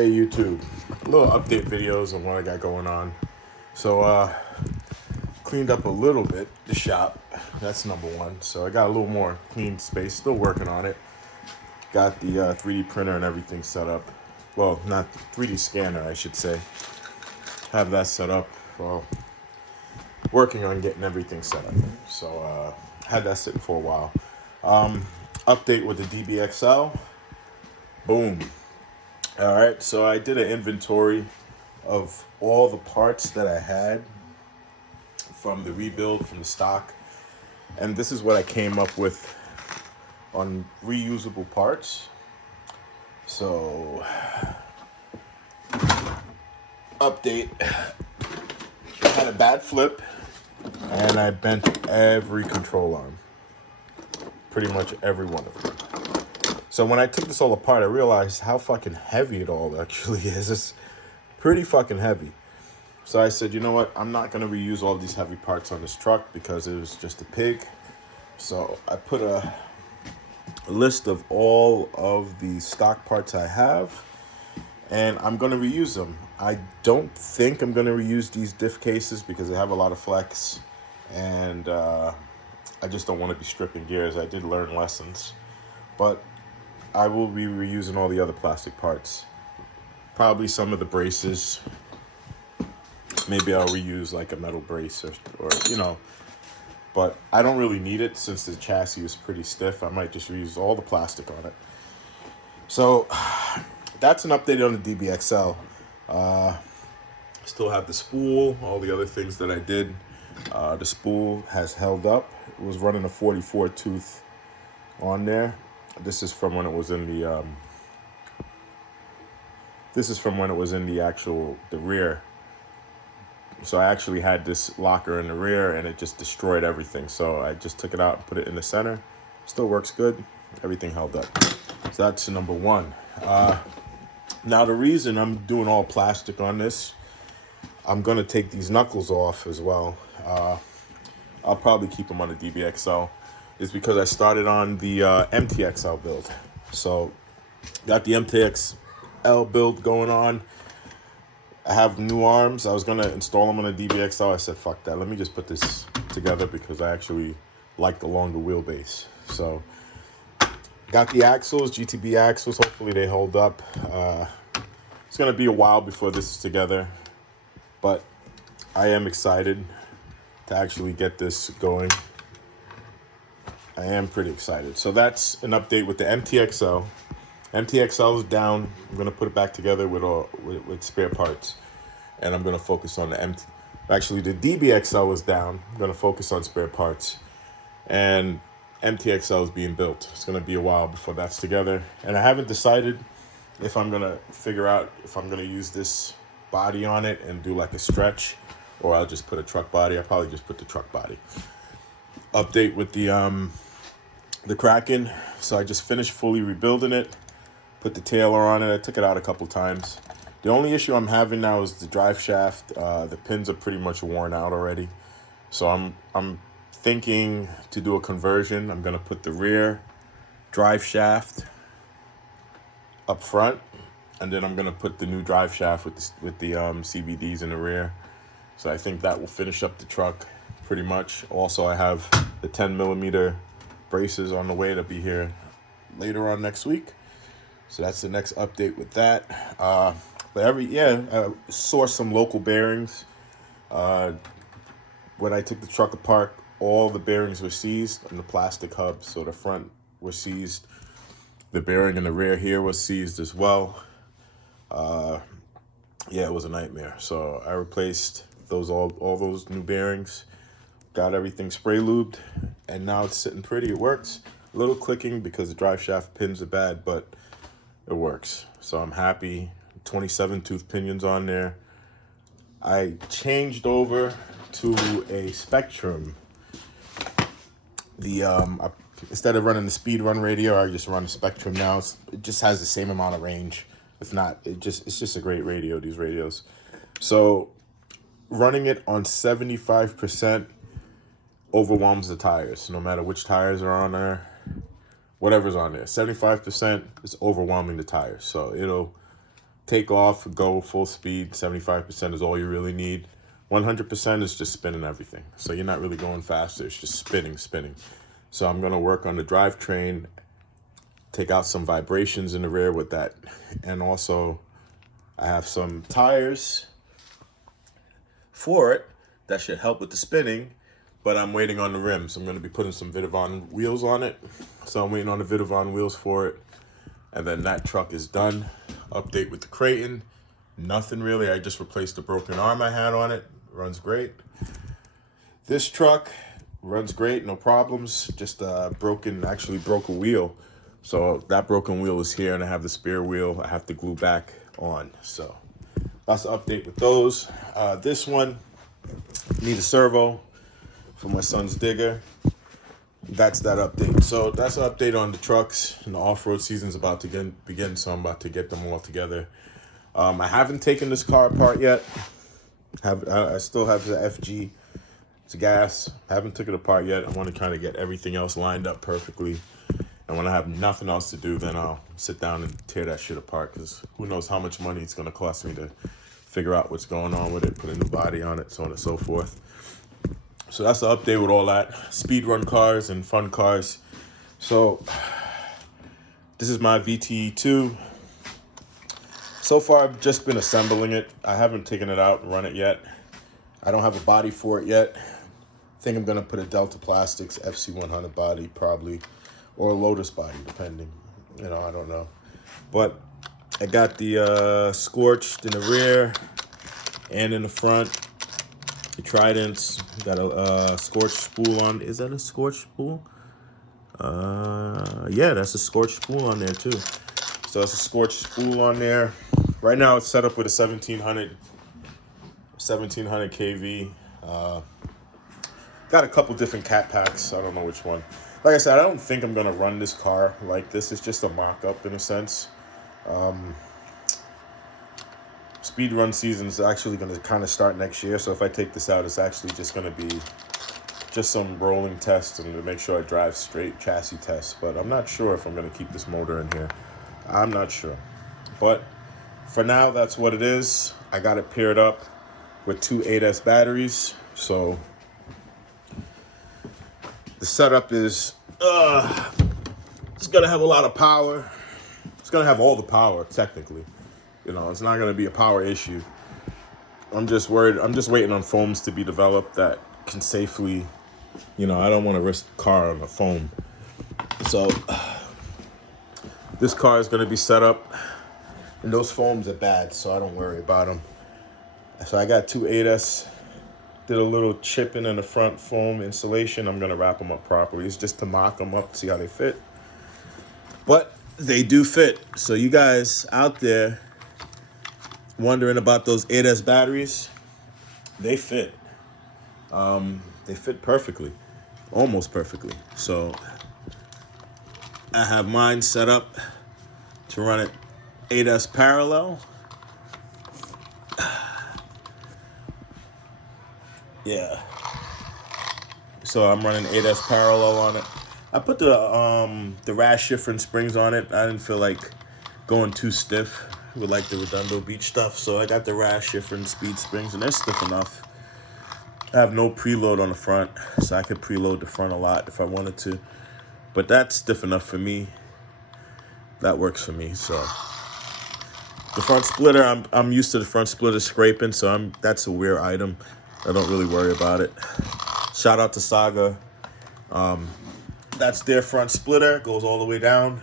Hey YouTube, little update videos on what I got going on. So cleaned up a little bit the shop. That's number one. So I got a little more clean space. Still working on it. Got the 3D printer and everything set up. Well, not 3D scanner, I should say. Have that set up. Well, working on getting everything set up. So had that sitting for a while. Update with the DBXL. Boom. All right, so I did an inventory of all the parts that I had from the rebuild, from the stock, and this is what I came up with on reusable parts. So, update, I had a bad flip, and I bent every control arm, pretty much every one of them. So when I took this all apart, I realized how fucking heavy it all actually is. It's pretty fucking heavy. So I said, you know what? I'm not going to reuse all these heavy parts on this truck because it was just a pig. So I put a list of all of the stock parts I have, and I'm going to reuse them. I don't think I'm going to reuse these diff cases because they have a lot of flex, and I just don't want to be stripping gears. I did learn lessons, but I will be reusing all the other plastic parts. Probably some of the braces. Maybe I'll reuse like a metal brace or but I don't really need it since the chassis is pretty stiff. I might just reuse all the plastic on it. So that's an update on the DBXL. Still have the spool, all the other things that I did. The spool has held up. It was running a 44 tooth on there. This is from when it was in the the rear. So I actually had this locker in the rear and it just destroyed everything. So I just took it out and put it in the center. Still works good. Everything held up. So that's number one. Now the reason I'm doing all plastic on this, I'm going to take these knuckles off as well. I'll probably keep them on the DBXL. Is because I started on the MTXL build. So got the MTXL build going on. I have new arms. I was going to install them on a DBXL. I said, fuck that. Let me just put this together because I actually like the longer wheelbase. So got the axles, GTB axles. Hopefully they hold up. It's going to be a while before this is together, but I am excited to actually get this going. I am pretty excited. So that's an update with the MTXL. MTXL is down. I'm going to put it back together with spare parts. And I'm going to focus on the Actually, the DBXL is down. I'm going to focus on spare parts. And MTXL is being built. It's going to be a while before that's together. And I haven't decided if I'm going to figure out if I'm going to use this body on it and do like a stretch, or I'll just put a truck body. I'll probably just put the truck body. Update with the Kraken. So I just finished fully rebuilding it. Put the tailor on it. I took it out a couple times. The only issue I'm having now is the drive shaft. The pins are pretty much worn out already. So I'm thinking to do a conversion. I'm gonna put the rear drive shaft up front, and then I'm gonna put the new drive shaft with the CVDs in the rear. So I think that will finish up the truck pretty much. Also, I have the 10mm braces on the way to be here later on next week. So that's the next update with that. I sourced some local bearings. When I took the truck apart, all the bearings were seized on the plastic hubs. So the front were seized. The bearing in the rear here was seized as well. It was a nightmare. So I replaced all those new bearings, got everything spray lubed, and now it's sitting pretty. It works. A little clicking because the drive shaft pins are bad, but it works. So I'm happy. 27 tooth pinions on there. I changed over to a Spectrum. Instead of running the speed run radio, I just run a Spectrum now. It just has the same amount of range. If not, it's just a great radio, these radios. So running it on 75% overwhelms the tires, no matter which tires are on there. Whatever's on there, 75% is overwhelming the tires. So it'll take off, go full speed. 75% is all you really need. 100% is just spinning everything. So you're not really going faster. It's just spinning. So I'm going to work on the drivetrain, take out some vibrations in the rear with that. And also I have some tires for it that should help with the spinning, but I'm waiting on the rims. I'm going to be putting some Vidavon wheels on it. So I'm waiting on the Vidavon wheels for it. And then that truck is done. Update with the Creighton. Nothing really. I just replaced the broken arm I had on it. Runs great. This truck runs great, no problems. Just broke a wheel. So that broken wheel is here, and I have the spare wheel I have to glue back on. So that's the update with those. This one, need a servo for my son's digger. That's that update. So that's an update on the trucks, and the off-road season's about to begin, so I'm about to get them all together. I haven't taken this car apart yet. I still have the FG. It's gas. I haven't took it apart yet. I want to kind of get everything else lined up perfectly. And when I have nothing else to do, then I'll sit down and tear that shit apart, because who knows how much money it's going to cost me to figure out what's going on with it, put a new body on it, so on and so forth. So that's the update with all that. Speed run cars and fun cars. So this is my VTE2. So far, I've just been assembling it. I haven't taken it out and run it yet. I don't have a body for it yet. I think I'm going to put a Delta Plastics FC100 body probably, or a Lotus body, depending. I don't know. But I got the Scorched in the rear and in the front. The Tridents. Got a Scorched spool on. Is that a Scorched spool? Yeah, that's a Scorched spool on there too. So it's a Scorched spool on there. Right now it's set up with a 1700 kV. Got a couple different cat packs. I don't know which one. Like I said, I don't think I'm gonna run this car like this. It's just a mock-up in a sense. Speed run season is actually gonna kind of start next year. So if I take this out, it's actually just gonna be just some rolling tests and to make sure I drive straight chassis tests. But I'm not sure if I'm gonna keep this motor in here. I'm not sure. But for now, that's what it is. I got it paired up with two 8S batteries. So the setup is, it's gonna have a lot of power. It's gonna have all the power, technically. It's not gonna be a power issue. I'm just waiting on foams to be developed that can safely, I don't want to risk the car on the foam. So this car is gonna be set up, and those foams are bad, so I don't worry about them. So I got two 8S, did a little chipping in the front foam insulation. I'm gonna wrap them up properly. It's just to mock them up, see how they fit. But they do fit. So you guys out there wondering about those 8S batteries, they fit. They fit perfectly, almost perfectly. So I have mine set up to run it 8S parallel. Yeah. So I'm running 8S parallel on it. I put the rash shifter and springs on it. I didn't feel like going too stiff with like the Redondo Beach stuff. So I got the rash shifter and speed springs, and they're stiff enough. I have no preload on the front, so I could preload the front a lot if I wanted to. But that's stiff enough for me. That works for me. So the front splitter, I'm used to the front splitter scraping, so that's a weird item. I don't really worry about it. Shout out to Saga. That's their front splitter. Goes all the way down.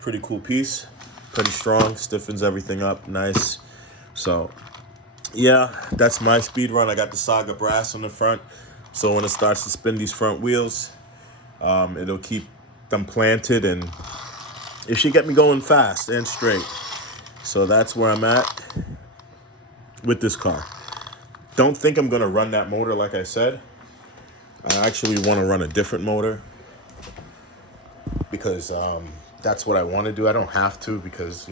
Pretty cool piece. Pretty strong. Stiffens everything up. Nice. So, yeah, that's my speed run. I got the Saga brass on the front. So when it starts to spin these front wheels, it'll keep them planted, and it should get me going fast and straight. So that's where I'm at with this car. Don't think I'm gonna run that motor like I said. I actually want to run a different motor because that's what I want to do. I don't have to because,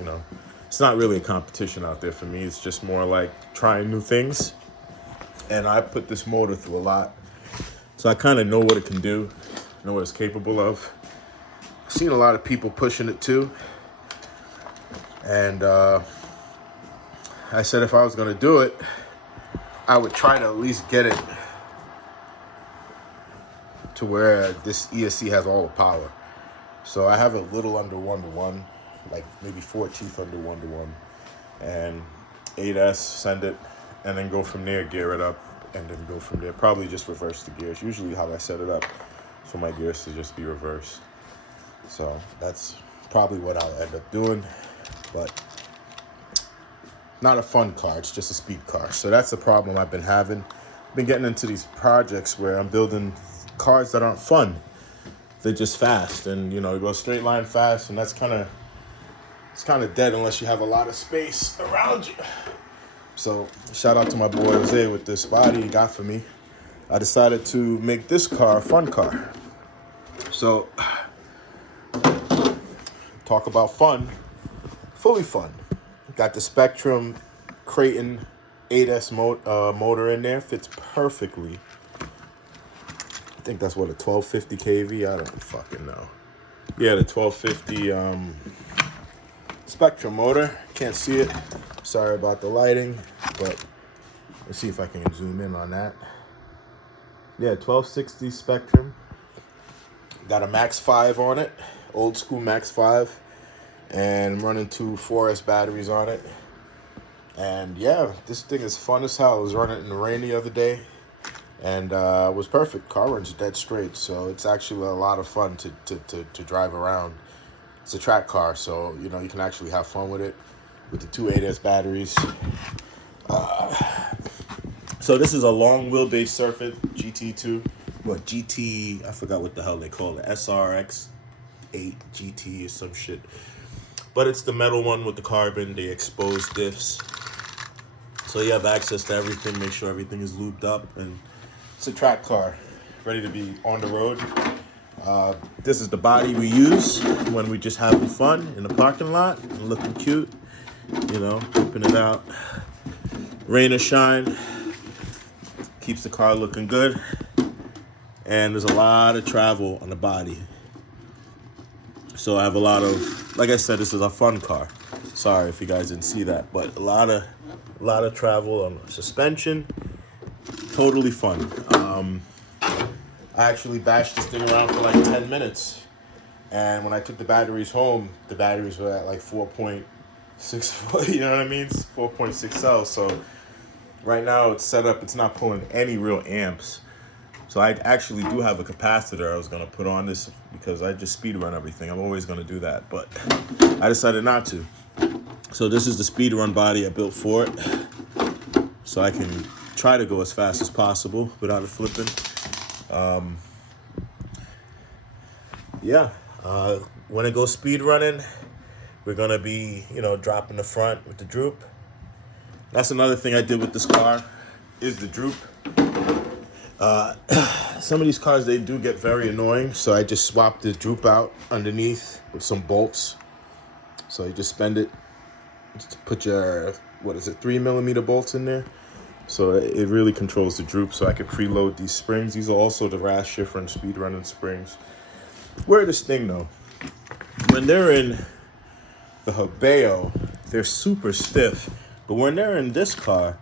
it's not really a competition out there for me. It's just more like trying new things. And I put this motor through a lot. So I kind of know what it can do, know what it's capable of. I've seen a lot of people pushing it too. And I said if I was gonna do it, I would try to at least get it to where this ESC has all the power. So I have a little under 1-to-1, like maybe 4 teeth under 1-to-1, and 8S, send it, and then go from there, gear it up, and then go from there. Probably just reverse the gears. Usually how I set it up for my gears to just be reversed. So that's probably what I'll end up doing, but not a fun car. It's just a speed car. So that's the problem I've been having. I've been getting into these projects where I'm building cars that aren't fun. They're just fast, and you know, you go straight line fast, and it's kind of dead unless you have a lot of space around you. So shout out to my boy Jose with this body he got for me. I decided to make this car a fun car. So talk about fun, fully fun. Got the Spectrum Creighton 8S motor in there, fits perfectly. I think that's what, a 1250 kV? I don't fucking know. Yeah, the 1250 Spectrum motor. Can't see it. Sorry about the lighting, but let's see if I can zoom in on that. Yeah, 1260 Spectrum. Got a Max 5 on it, old school Max 5, and I'm running 2 4S batteries on it. And yeah, this thing is fun as hell. I was running it in the rain the other day, and it was perfect. Car runs dead straight, so it's actually a lot of fun to drive around. It's a track car, so you know you can actually have fun with it with the 2 8S batteries. So this is a long wheelbase Surface GT2. What, GT, I forgot what the hell they call it. SRX 8 GT or some shit. But it's the metal one with the carbon, the exposed diffs. So you have access to everything, make sure everything is lubed up, and it's a track car, ready to be on the road. This is the body we use when we just having fun in the parking lot and looking cute, you know, whipping it out. Rain or shine, keeps the car looking good. And there's a lot of travel on the body. So I have a lot of, like I said, this is a fun car. Sorry if you guys didn't see that, but a lot of travel on suspension. Totally fun. I actually bashed this thing around for like 10 minutes. And when I took the batteries home, the batteries were at like 4.6, you know what I mean? 4.6 cells. So right now it's set up, it's not pulling any real amps. So I actually do have a capacitor I was going to put on this because I just speed run everything. I'm always going to do that, but I decided not to. So this is the speed run body I built for it. So I can try to go as fast as possible without it flipping. When it goes speed running, we're going to be, you know, dropping the front with the droop. That's another thing I did with this car is the droop. Some of these cars, they do get very annoying, so I just swapped the droop out underneath with some bolts. So you just spend it, just put your, 3mm bolts in there. So it really controls the droop, so I could preload these springs. These are also the RAS shifter and speed running springs. Weirdest thing though, when they're in the Hubeo, they're super stiff. But when they're in this car,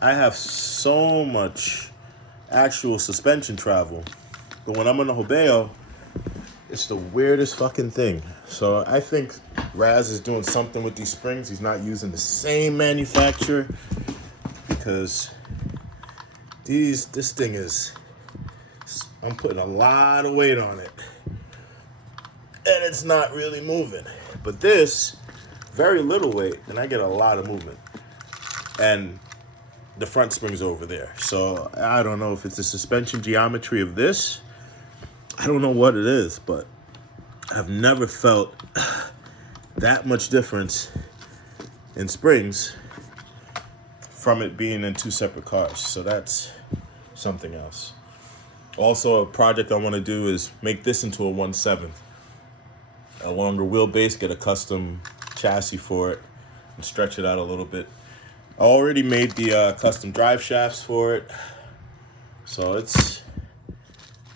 I have so much actual suspension travel. But when I'm on the Hubeo, it's the weirdest fucking thing. So I think Raz is doing something with these springs. He's not using the same manufacturer because this thing is, I'm putting a lot of weight on it and it's not really moving. But this, very little weight, and I get a lot of movement. And the front spring's over there. So I don't know if it's the suspension geometry of this. I don't know what it is, but I've never felt that much difference in springs from it being in 2 separate cars. So that's something else. Also, a project I want to do is make this into a 1/7. A longer wheelbase, get a custom chassis for it, and stretch it out a little bit. I already made the custom drive shafts for it, so it's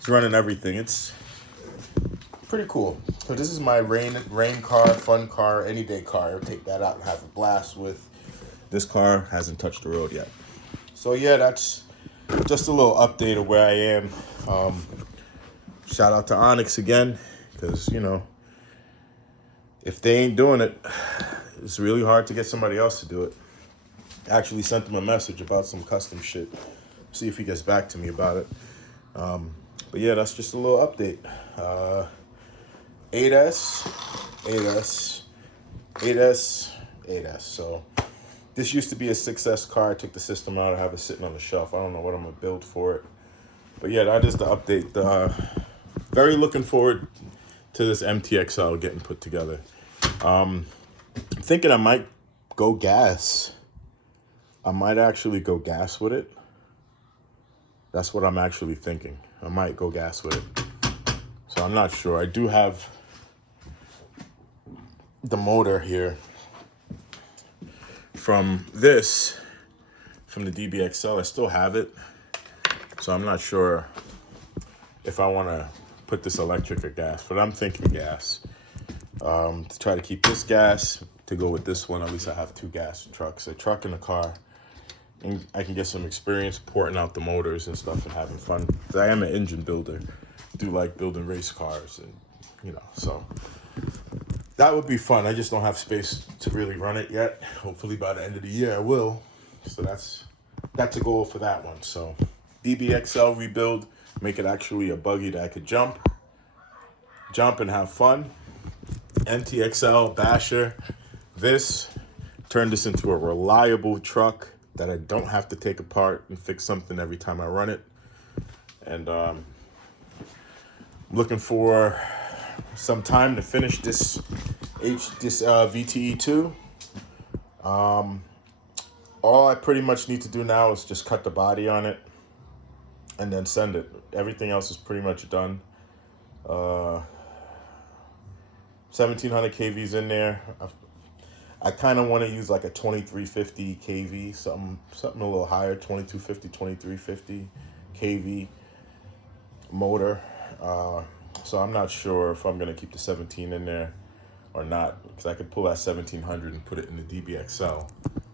running everything. It's pretty cool. So this is my rain car, fun car, any day car. I'll take that out and have a blast with. This car hasn't touched the road yet. So yeah, that's just a little update of where I am. Shout out to Onyx again, because, you know, if they ain't doing it, it's really hard to get somebody else to do it. I actually sent him a message about some custom shit. See if he gets back to me about it. But yeah, that's just a little update. 8S, 8S, 8S, 8S. So this used to be a 6S car. I took the system out. I have it sitting on the shelf. I don't know what I'm going to build for it. But yeah, that is the update. Very looking forward to this MTXL getting put together. I'm thinking I might go gas. I might actually go gas with it. That's what I'm actually thinking. I might go gas with it. So I'm not sure. I do have the motor here from the DBXL. I still have it. So I'm not sure if I want to put this electric or gas, but I'm thinking gas. To try to keep this gas to go with this one. At least I have 2 gas trucks, a truck and a car. And I can get some experience porting out the motors and stuff and having fun. 'Cause I am an engine builder. Do like building race cars and, you know, so that would be fun. I just don't have space to really run it yet. Hopefully by the end of the year I will. So that's a goal for that one. So DBXL rebuild, make it actually a buggy that I could jump and have fun. MTXL basher. Turn this into a reliable truck that I don't have to take apart and fix something every time I run it. And looking for some time to finish this VTE2. All I pretty much need to do now is just cut the body on it and then send it. Everything else is pretty much done. 1700 kV's in there. I kind of want to use like a 2350 kV, something a little higher, 2250, 2350 kV motor. So I'm not sure if I'm going to keep the 17 in there or not, because I could pull that 1700 and put it in the DBXL,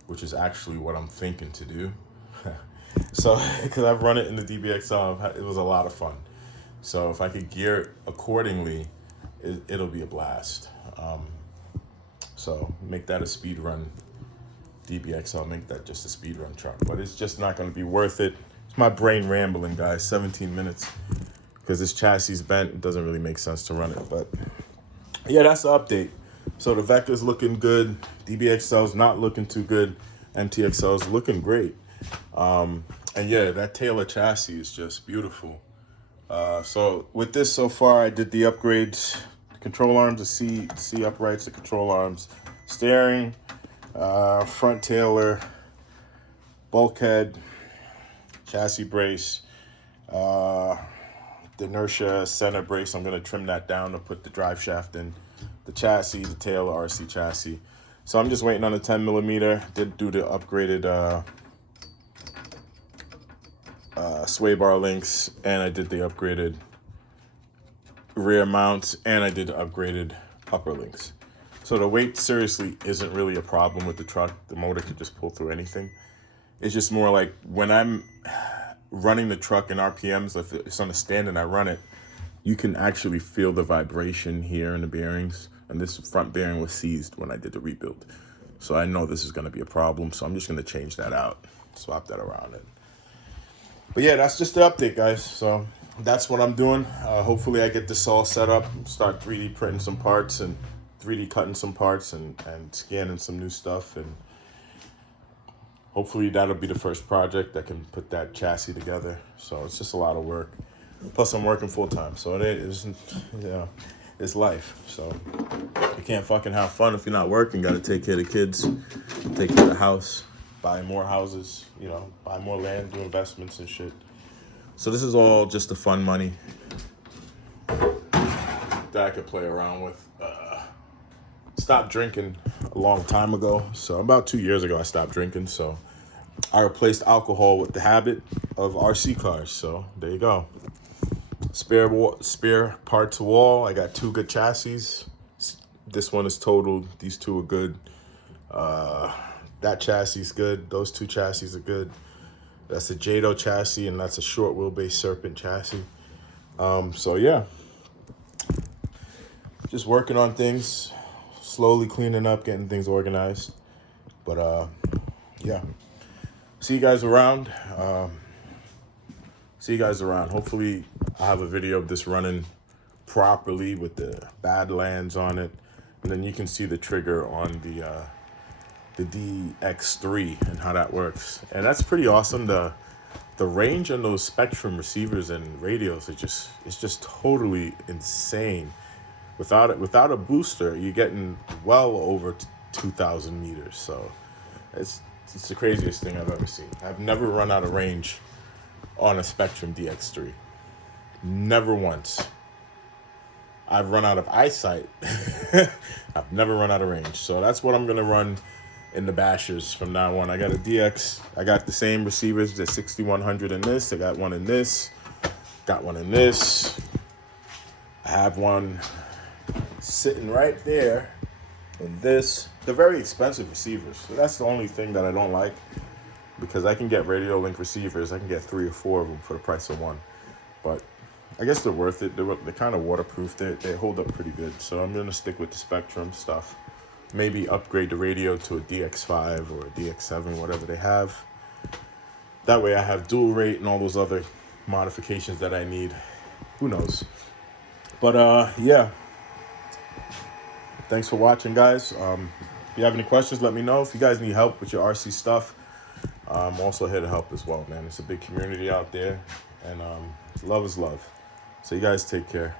which is actually what I'm thinking to do. So, because I've run it in the DBXL, it was a lot of fun. So if I could gear it accordingly, it'll be a blast. So make that a speed run DBXL, make that just a speed run truck. But it's just not going to be worth it. It's my brain rambling, guys. 17 minutes. Because this chassis is bent, it doesn't really make sense to run it. But yeah, that's the update. So the Vector's looking good. DBXL's not looking too good. MTXL's looking great. And yeah, that Taylor chassis is just beautiful. So with this so far, I did the upgrades. Control arms, the C uprights, the control arms, steering, front Taylor, bulkhead, chassis brace, the inertia center brace. I'm going to trim that down to put the drive shaft in. The chassis, the Taylor RC chassis. So I'm just waiting on the 10 millimeter. Did do the upgraded sway bar links, and I did the upgraded rear mounts, and I did the upgraded upper links. So the weight seriously isn't really a problem with the truck. The motor could just pull through anything. It's just more like when I'm running the truck in RPMs, if it's on a stand and I run it, you can actually feel the vibration here in the bearings. And this front bearing was seized when I did the rebuild. So I know this is going to be a problem. So I'm just going to change that out, swap that around. But yeah, that's just the update, guys. So that's what I'm doing. Hopefully I get this all set up, start 3D printing some parts and 3D cutting some parts and scanning some new stuff. And hopefully that'll be the first project that can put that chassis together. So it's just a lot of work. Plus I'm working full time. So it is, it's life. So you can't fucking have fun if you're not working. Got to take care of the kids, take care of the house, buy more houses, buy more land, do investments and shit. So this is all just the fun money that I could play around with. Stopped drinking a long time ago. So about 2 years ago, I stopped drinking. So I replaced alcohol with the habit of RC cars. So there you go. Spare parts wall. I got 2 good chassis. This one is totaled. These 2 are good. That chassis is good. Those two chassis are good. That's a Jado chassis, and that's a short wheelbase Serpent chassis. So yeah, just working on things, slowly cleaning up, getting things organized. But yeah, see you guys around. Hopefully I have a video of this running properly with the Badlands on it, and then you can see the trigger on the DX3 and how that works. And that's pretty awesome. The range on those Spectrum receivers and radios it's just totally insane. Without a booster, you're getting well over 2,000 meters. So it's the craziest thing I've ever seen. I've never run out of range on a Spectrum DX3. Never once. I've run out of eyesight. I've never run out of range. So that's what I'm gonna run in the bashers from now on. I got a DX. I got the same receivers, the 6100 in this. I got one in this. Got one in this. I have one sitting right there in this. They're very expensive receivers. So that's the only thing that I don't like, because I can get radio link receivers. I can get 3 or 4 of them for the price of one. But I guess they're worth it. They're kind of waterproof. They hold up pretty good. So I'm going to stick with the Spectrum stuff. Maybe upgrade the radio to a DX5 or a DX7, whatever they have. That way I have dual rate and all those other modifications that I need. Who knows? But yeah. Thanks for watching, guys. If you have any questions, let me know. If you guys need help with your RC stuff, I'm also here to help as well, man. It's a big community out there, and love is love. So you guys take care.